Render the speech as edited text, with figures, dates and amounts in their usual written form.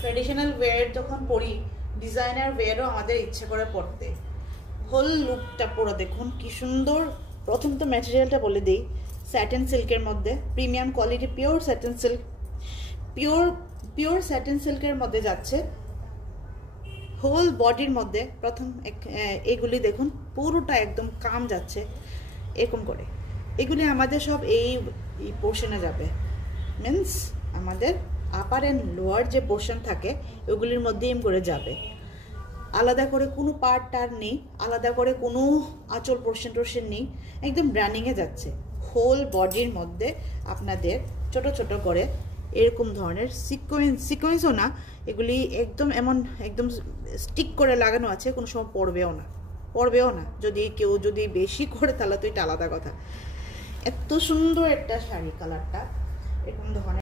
Traditional wire যখন পরি, designer ওয়্যারও আমাদের ইচ্ছে করে পরতে। হোল লুকটা পুরো দেখুন কি সুন্দর। প্রথম তো ম্যাটেরিয়ালটা বলে দিই, স্যাটিন সিল্কের মধ্যে, premium quality pure satin silk, pure satin সিল্কের মধ্যে যাচ্ছে। হোল বডির মধ্যে প্রথম এগুলি দেখুন পুরোটা একদম কাম যাচ্ছে এরকম করে। এগুলি আমাদের সব এই পোর্শনে যাবে, মিন্স আমাদের আপার অ্যান্ড লোয়ার যে পোর্শন থাকে ওগুলির মধ্যে এম করে যাবে। আলাদা করে কোনো পার্ট টার নেই, আলাদা করে কোনো আঁচল পোর্শন নেই, একদম রানিংয়ে যাচ্ছে। হোল বডির মধ্যে আপনাদের ছোট ছোট করে এরকম ধরনের সিকোয়েন্সও না, এগুলি একদম এমন একদম স্টিক করে লাগানো আছে, কোনো সময় পড়বেও না। যদি কেউ যদি বেশি করে তাহলে তো এটা আলাদা কথা। এত সুন্দর একটা শাড়ি, কালারটা এরকম ধরনের।